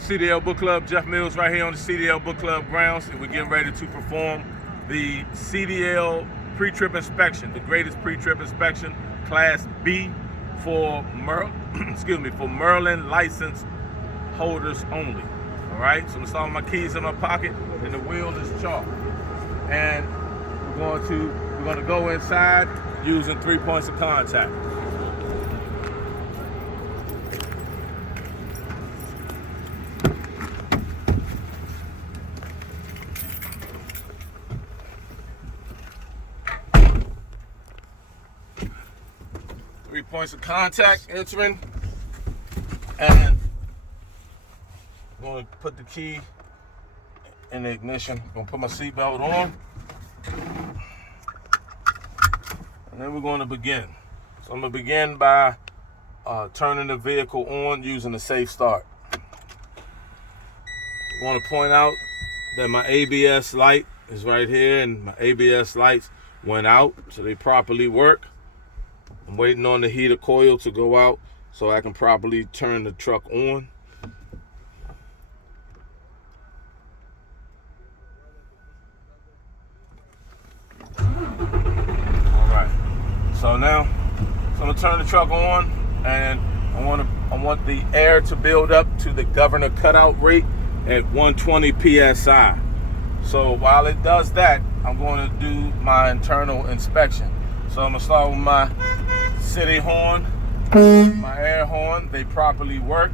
CDL Book Club, Jeff Mills right here on the CDL Book Club grounds, and we're getting ready to perform the CDL pre-trip inspection, the greatest pre-trip inspection, Class B for Maryland license holders only. All right, so I'm installing my keys in my pocket, and the wheel is chalked. And we're going to go inside using 3 points of contact. Three points of contact entering, and I'm going to put the key in the ignition. I'm going to put my seatbelt on, and then we're going to begin. So I'm going to begin by turning the vehicle on using the safe start. I want to point out that my ABS light is right here, and my ABS lights went out, so they properly work. I'm waiting on the heater coil to go out so I can properly turn the truck on. All right. So now, I'm gonna turn the truck on, and I want the air to build up to the governor cutout rate at 120 psi. So while it does that, I'm going to do my internal inspection. So I'm gonna start with my city horn, my air horn. They properly work.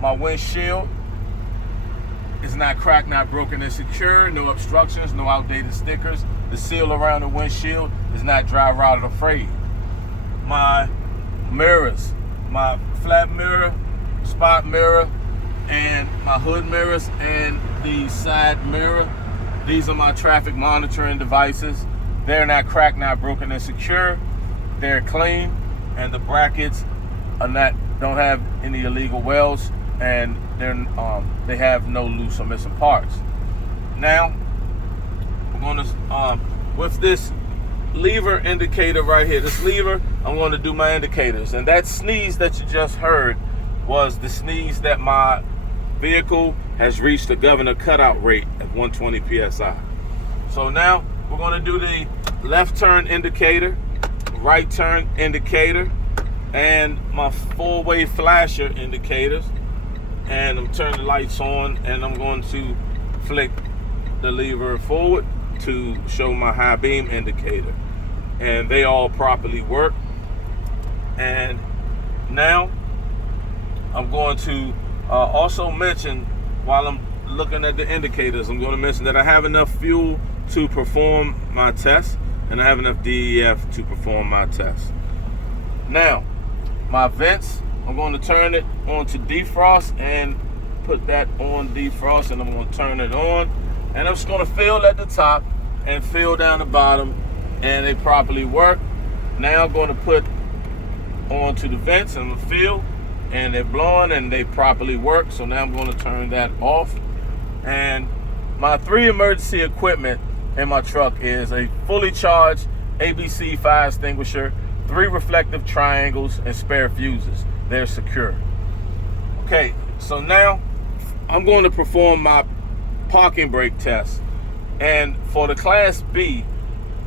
My windshield is not cracked, not broken, and secure. No obstructions, no outdated stickers. The seal around the windshield is not dry rotted or frayed. My mirrors, my flat mirror, spot mirror, and my hood mirrors and the side mirror. These are my traffic monitoring devices. They're not cracked, not broken, and secure. They're clean, and the brackets are don't have any illegal welds, and they have no loose or missing parts. Now, we're going to with this lever indicator right here. This lever, I'm going to do my indicators, and that sneeze that you just heard was the sneeze that my vehicle has reached the governor cutout rate at 120 psi. So now we're going to do the left turn indicator, right turn indicator, and my four-way flasher indicators. And I'm turning the lights on, and I'm going to flick the lever forward to show my high beam indicator. And they all properly work. And now I'm going to also mention, while I'm looking at the indicators, I'm going to mention that I have enough fuel to perform my test, and I have enough DEF to perform my test. Now, my vents, I'm going to turn it on to defrost and put that on defrost, and I'm going to turn it on, and I'm just going to fill at the top and fill down the bottom, and they properly work. Now I'm going to put onto the vents, and I'm going to fill, and they're blowing, and they properly work. So now I'm going to turn that off. And my 3 emergency equipment in my truck is a fully charged ABC fire extinguisher, 3 reflective triangles, and spare fuses. They're secure. Okay, so now I'm going to perform my parking brake test. And for the Class B,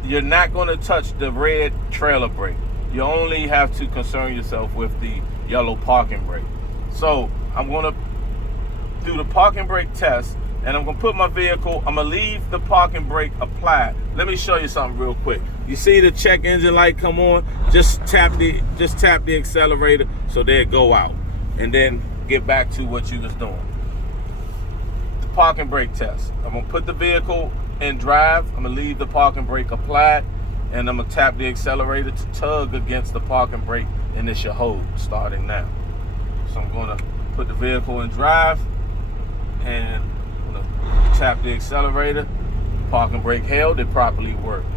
you're not going to touch the red trailer brake. You only have to concern yourself with the yellow parking brake. So I'm going to do the parking brake test, and I'm going to put my vehicle, I'm going to leave the parking brake applied. Let me show you something real quick. You see the check engine light come on? Just tap the accelerator so they'll go out, and then get back to what you was doing. The parking brake test. I'm going to put the vehicle in drive. I'm going to leave the parking brake applied, and I'm going to tap the accelerator to tug against the parking brake, and it should hold starting now. So I'm going to put the vehicle in drive, and I'm going to tap the accelerator. Parking brake held, it properly worked.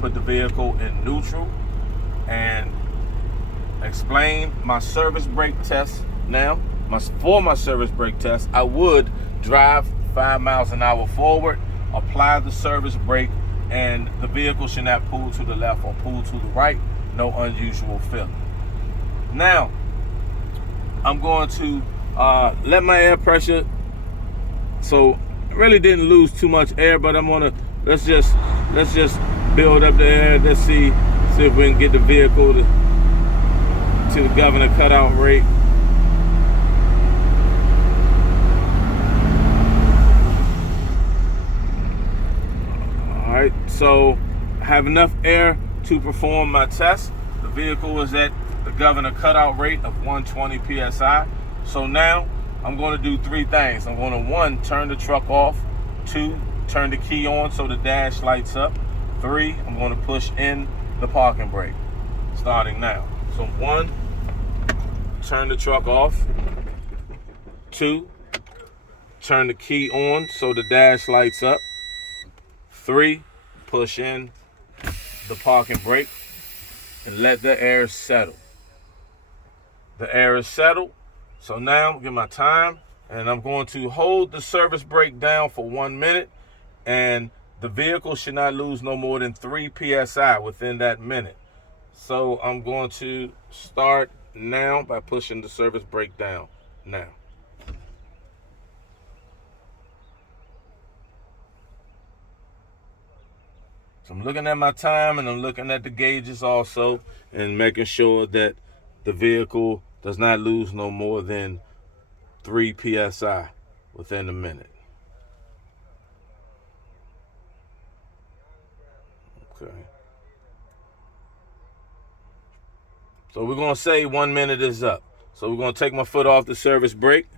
Put the vehicle in neutral and explain my service brake test. Now, for my service brake test, I would drive 5 miles an hour forward, apply the service brake, and the vehicle should not pull to the left or pull to the right. No unusual feeling. Now, I'm going to let my air pressure, so I really didn't lose too much air, but let's just build up the air. Let's see if we can get the vehicle to the governor cutout rate. All right, so I have enough air to perform my test. The vehicle is at the governor cutout rate of 120 psi. So now I'm going to do three things. I'm going to, 1, turn the truck off. 2, turn the key on so the dash lights up. 3, I'm going to push in the parking brake. Starting now. So 1, turn the truck off. 2, turn the key on so the dash lights up. 3, push in the parking brake and let the air settle. The air is settled. So now get my time, and I'm going to hold the service brake down for 1 minute, and the vehicle should not lose no more than 3 psi within that minute. So I'm going to start now by pushing the service brake down now. So I'm looking at my time, and I'm looking at the gauges also, and making sure that the vehicle does not lose no more than 3 psi within a minute. Okay. So we're going to say 1 minute is up. So we're going to take my foot off the service brake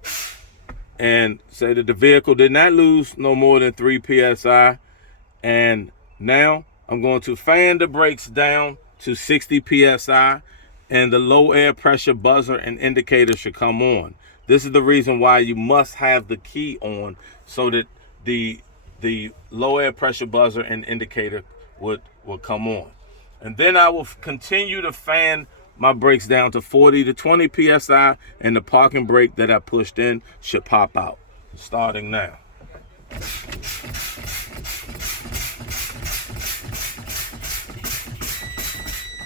and say that the vehicle did not lose no more than 3 psi. And now I'm going to fan the brakes down to 60 psi, and the low air pressure buzzer and indicator should come on. This is the reason why you must have the key on, so that the low air pressure buzzer and indicator will come on. And then I will continue to fan my brakes down to 40 to 20 psi, and the parking brake that I pushed in should pop out. Starting now.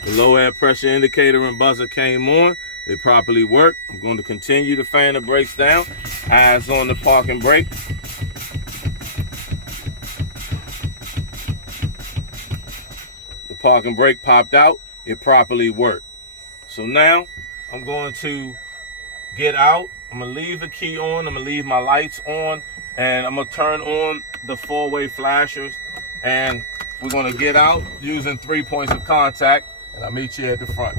The low air pressure indicator and buzzer came on. They properly work. I'm going to continue to fan the brakes down. Eyes on the parking brake. The parking brake popped out. It properly worked. So now I'm going to get out. I'm going to leave the key on. I'm going to leave my lights on. And I'm going to turn on the 4-way flashers. And we're going to get out using 3 points of contact. And I'll meet you at the front.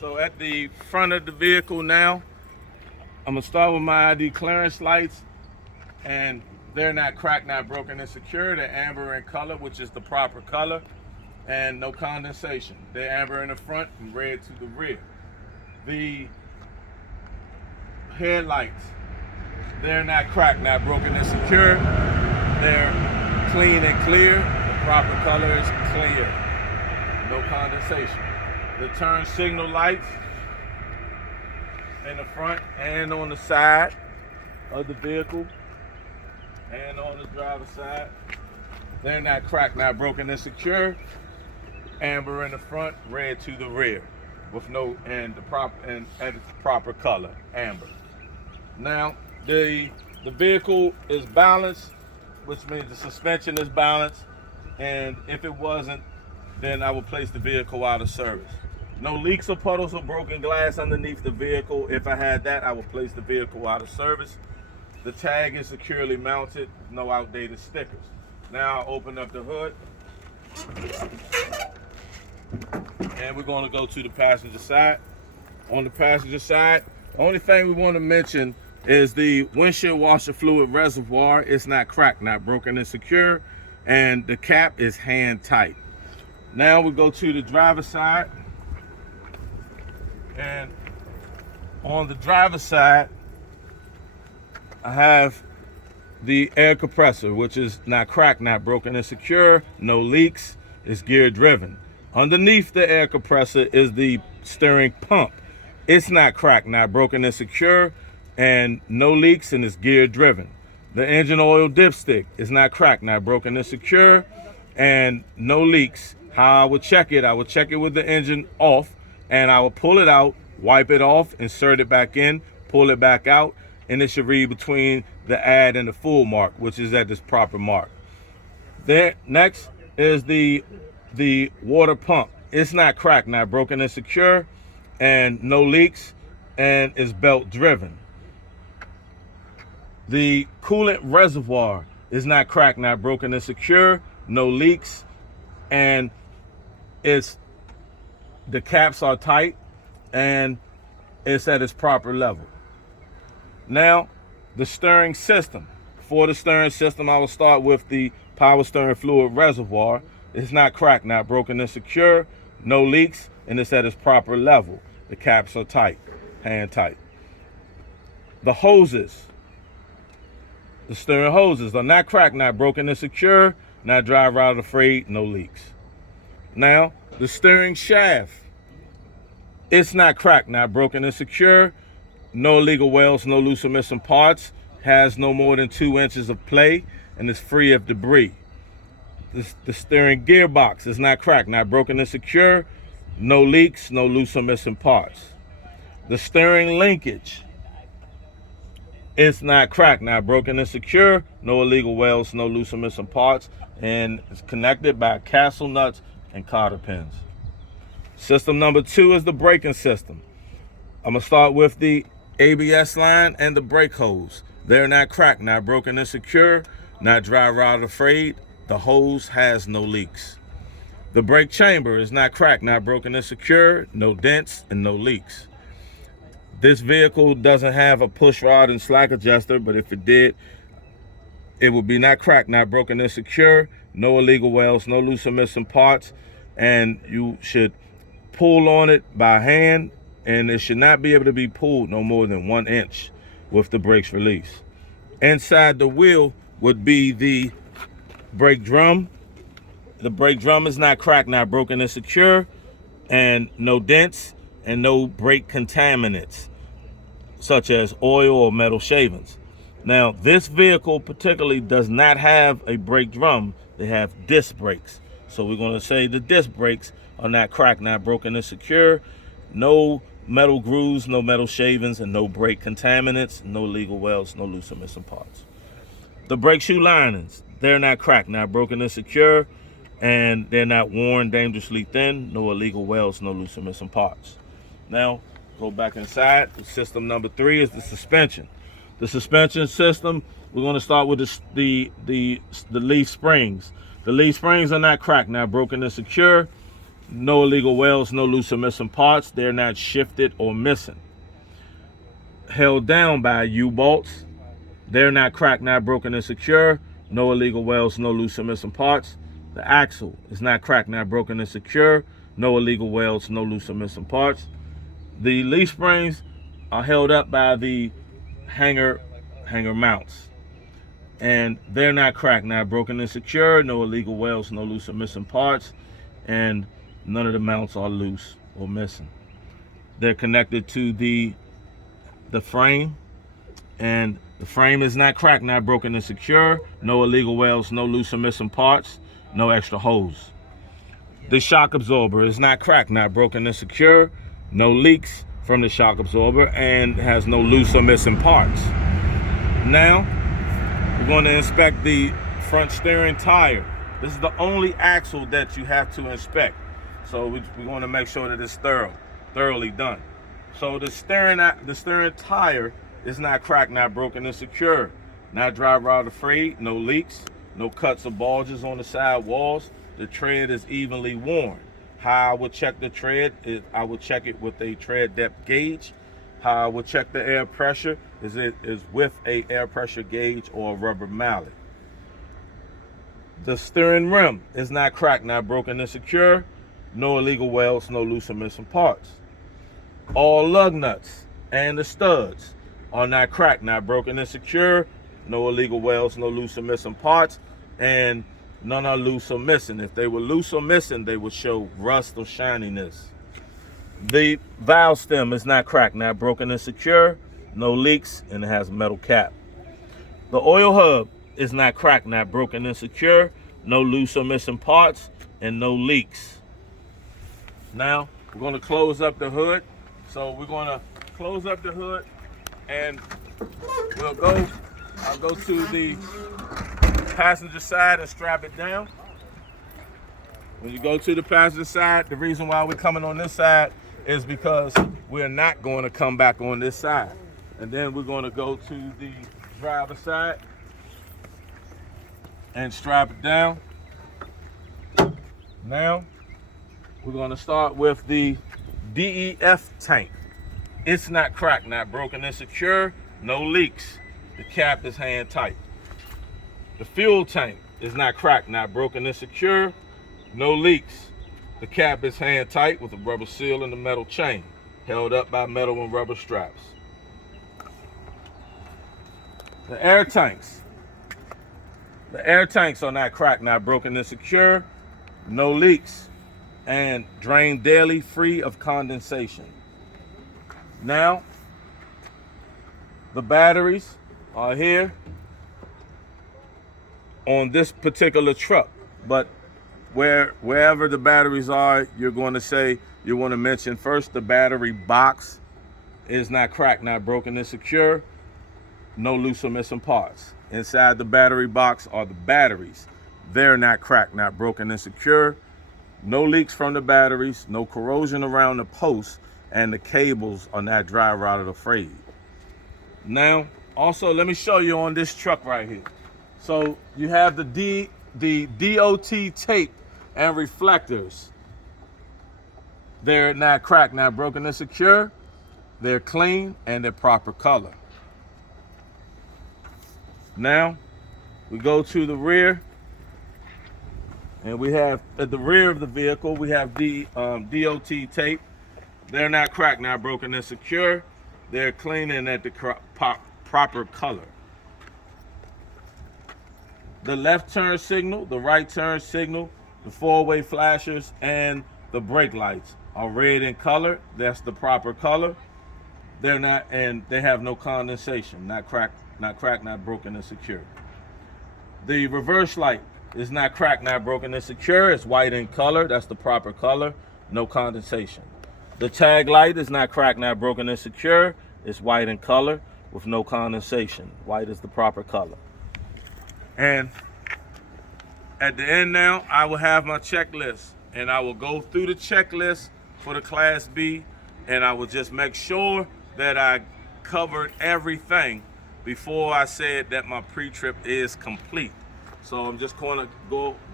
So at the front of the vehicle now, I'm gonna start with my ID clearance lights, and they're not cracked, not broken, and secure. They're amber in color, which is the proper color, and no condensation. They're amber in the front and red to the rear. The headlights, they're not cracked, not broken, and secure. They're clean and clear. The proper color is clear. No condensation. The turn signal lights in the front and on the side of the vehicle and on the driver's side, they're not cracked, not broken, and secure. Amber in the front, red to the rear, with no and its proper color, amber. Now the vehicle is balanced, which means the suspension is balanced, and if it wasn't, then I would place the vehicle out of service. No leaks or puddles or broken glass underneath the vehicle. If I had that, I would place the vehicle out of service. The tag is securely mounted, no outdated stickers. Now I'll open up the hood, and we're going to go to the passenger side. On the passenger side, the only thing we want to mention is the windshield washer fluid reservoir. It's not cracked, not broken, and secure, and the cap is hand tight. Now we go to the driver's side, and on the driver's side, I have the air compressor, which is not cracked, not broken, and secure, no leaks, it's gear driven. Underneath the air compressor is the steering pump. It's not cracked, not broken, and secure, and no leaks, and it's gear driven. The engine oil dipstick is not cracked, not broken, and secure, and no leaks. How I would check it, I would check it with the engine off, and I would pull it out, wipe it off, insert it back in, pull it back out, and it should read between the add and the full mark, which is at this proper mark. Then next is the water pump. It's not cracked, not broken, and secure, and no leaks, and is belt driven. The coolant reservoir is not cracked, not broken, and secure, no leaks, and the caps are tight, and it's at its proper level. Now, the steering system. For the steering system, I will start with the power steering fluid reservoir. It's not cracked, not broken, and secure, no leaks, and it's at its proper level. The caps are tight, hand tight. The hoses. The steering hoses are not cracked, not broken, and secure, not dry rotted afraid, no leaks. Now, the steering shaft. It's not cracked, not broken, and secure, no illegal welds, no loose or missing parts, has no more than 2 inches of play, and is free of debris. The steering gearbox is not cracked, not broken, and secure, no leaks, no loose or missing parts. The steering linkage. It's not cracked, not broken, and secure, no illegal welds, no loose or missing parts, and it's connected by castle nuts and cotter pins. System number 2 is the braking system. I'm going to start with the ABS line and the brake hose. They're not cracked, not broken, and secure, not dry rotted afraid. The hose has no leaks. The brake chamber is not cracked, not broken, and secure, no dents, and no leaks. This vehicle doesn't have a push rod and slack adjuster, but if it did, it would be not cracked, not broken, and secure, no illegal welds, no loose or missing parts, and you should pull on it by hand, and it should not be able to be pulled no more than 1 inch with the brakes released. Inside the wheel would be the brake drum. The brake drum is not cracked, not broken, and secure, and no dents, and no brake contaminants, such as oil or metal shavings. Now, this vehicle particularly does not have a brake drum. They have disc brakes. So we're going to say the disc brakes are not cracked, not broken, and secure, no metal grooves, no metal shavings, and no brake contaminants, no legal welds, no loose or missing parts. The brake shoe linings, they're not cracked, not broken, and secure, and they're not worn dangerously thin, no illegal welds, no loose or missing parts. Now, go back inside. System number 3 is the suspension. The suspension system, we're going to start with the leaf springs. The leaf springs are not cracked, not broken, and secure, no illegal welds, no loose or missing parts. They're not shifted or missing. Held down by U-bolts. They're not cracked, not broken, and secure, no illegal welds, no loose or missing parts. The axle is not cracked, not broken, and secure, no illegal welds, no loose or missing parts. The leaf springs are held up by the hanger mounts, and they're not cracked, not broken, and secure, no illegal welds, no loose or missing parts, and none of the mounts are loose or missing. They're connected to the frame, and the frame is not cracked, not broken, and secure, no illegal welds, no loose or missing parts, no extra hose. The shock absorber is not cracked, not broken, and secure, no leaks from the shock absorber, and has no loose or missing parts. Now, we're going to inspect the front steering tire. This is the only axle that you have to inspect. So we want to make sure that it's thoroughly done. So the steering tire is not cracked, not broken, and secure, not dry rotted afraid, no leaks, no cuts or bulges on the side walls. The tread is evenly worn. How I would check the tread is I would check it with a tread depth gauge. How I would check the air pressure is with a air pressure gauge or a rubber mallet. The steering rim is not cracked, not broken, and secure, no illegal welds, no loose or missing parts. All lug nuts and the studs are not cracked, not broken, and secure, no illegal welds, no loose or missing parts, and none are loose or missing. If they were loose or missing, they would show rust or shininess. The valve stem is not cracked, not broken, and secure, no leaks, and it has a metal cap. The oil hub is not cracked, not broken, insecure, no loose or missing parts, and no leaks. Now, we're going to close up the hood. So we're going to close up the hood, and I'll go to the passenger side and strap it down. When you go to the passenger side, the reason why we're coming on this side is because we're not going to come back on this side. And then we're going to go to the driver's side and strap it down. Now, we're going to start with the DEF tank. It's not cracked, not broken, insecure, no leaks. The cap is hand tight. The fuel tank is not cracked, not broken, insecure, no leaks. The cap is hand tight with a rubber seal and a metal chain, held up by metal and rubber straps. The air tanks. The air tanks are not cracked, not broken, insecure, no leaks, and drain daily, free of condensation. Now, the batteries are here on this particular truck, but wherever the batteries are, you're going to say, you want to mention first the battery box is not cracked, not broken, insecure, no loose or missing parts. Inside the battery box are the batteries. They're not cracked, not broken, insecure, no leaks from the batteries, no corrosion around the posts, and the cables are not dry rotted or frayed. Now, also, let me show you on this truck right here. So you have the DOT tape and reflectors. They're not cracked, not broken, insecure. They're clean and they're proper color. Now, we go to the rear, and we have at the rear of the vehicle, we have the DOT tape. They're not cracked, not broken, insecure. They're clean and at the proper color. The left turn signal, the right turn signal, the four-way flashers, and the brake lights are red in color. That's the proper color. They're not, and they have no condensation. Not cracked, not broken, insecure. The reverse light is not cracked, not broken, insecure. It's white in color. That's the proper color. No condensation. The tag light is not cracked, not broken, insecure. It's white in color with no condensation. White is the proper color. And at the end now, I will have my checklist, and I will go through the checklist for the Class B, and I will just make sure that I covered everything before I said that my pre-trip is complete. So I'm just going to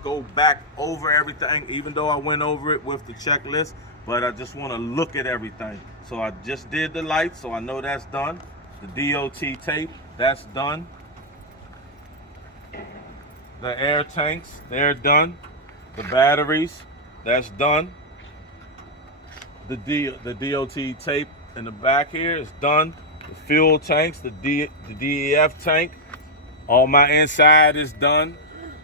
go back over everything, even though I went over it with the checklist, but I just want to look at everything. So I just did the lights, so I know that's done. The DOT tape, that's done. The air tanks, they're done. The batteries, that's done. The DOT tape in the back here is done. The fuel tanks, the DEF tank, all my inside is done.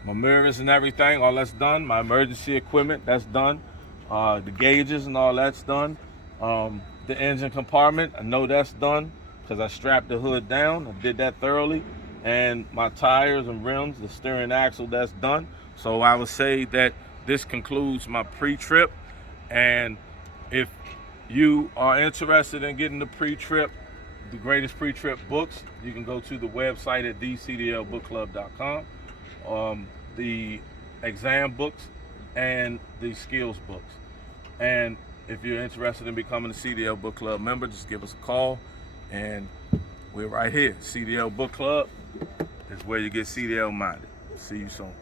My mirrors and everything, all that's done. My emergency equipment, that's done. The gauges and all that's done. The engine compartment, I know that's done because I strapped the hood down. I did that thoroughly. And my tires and rims, the steering axle, that's done. So I would say that this concludes my pre-trip. And if you are interested in getting the pre-trip, the greatest pre-trip books, you can go to the website at thecdlbookclub.com. The exam books and the skills books. And if you're interested in becoming a CDL Book Club member, just give us a call, and we're right here. CDL Book Club is where you get CDL minded. See you soon.